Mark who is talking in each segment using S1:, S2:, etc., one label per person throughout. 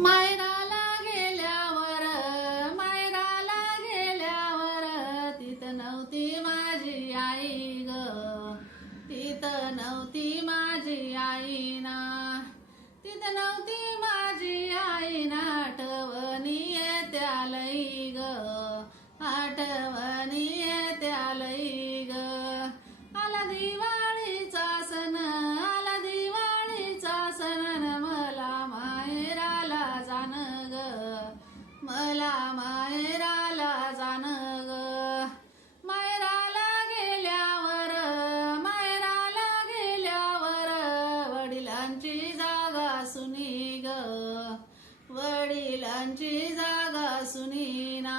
S1: मायराला गेल्यावर मायराला गेल्यावर तिथं नव्हती माझी आई ग. तिथं नव्हती माझी आई ना. तिथं नव्हती माझी आई ना. आठवणी येत्या लई ग. आठवणी वडिलांची जागा सुनी ना.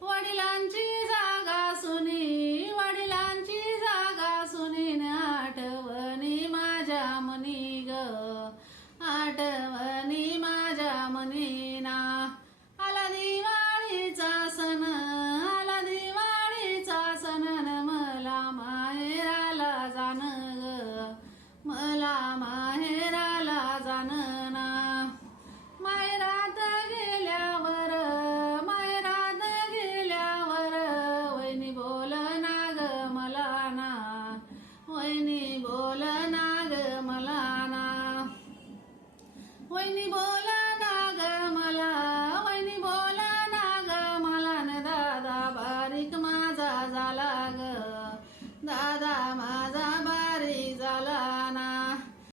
S1: वडिलांची जागा सुनी वडिलांची जागा सुनीन आठवणी माझ्या मनी ग आठवणी माझ्या मनी वहिनी बोला ना ग मला वहिनी बोला ना मला न दादा बारीक माझा झाला ग. दादा माझा